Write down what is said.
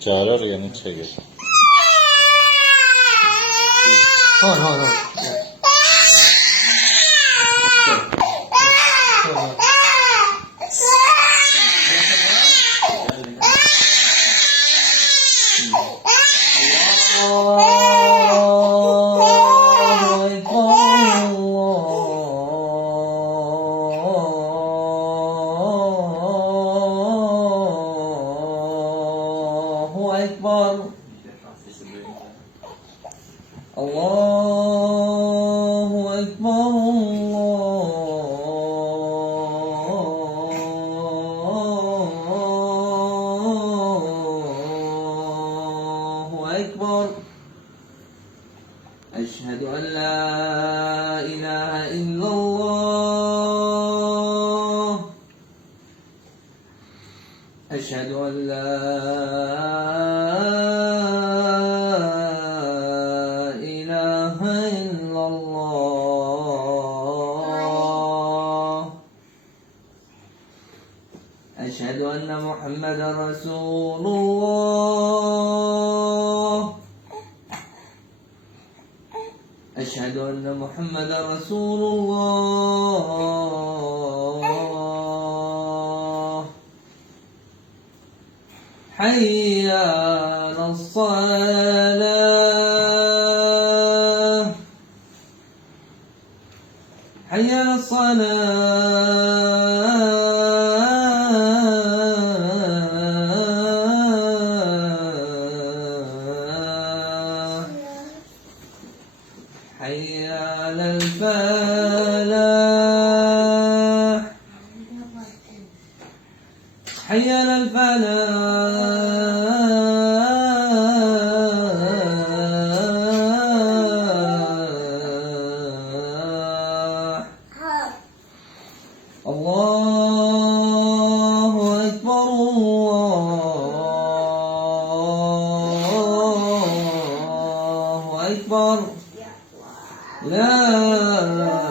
Çağır yanı çekir. Thôi thôi thôi. Allahu Ekber, Allahu Ekber. Eşhedü en la ilahe illallah. Eşhedü en la أشهد أن محمدا رسول الله. أشهد أن محمدا رسول الله. حي على الصلاة. حي على الصلاة. حي على الفلاح. حي على الفلاح. الله أكبر، الله أكبر. لا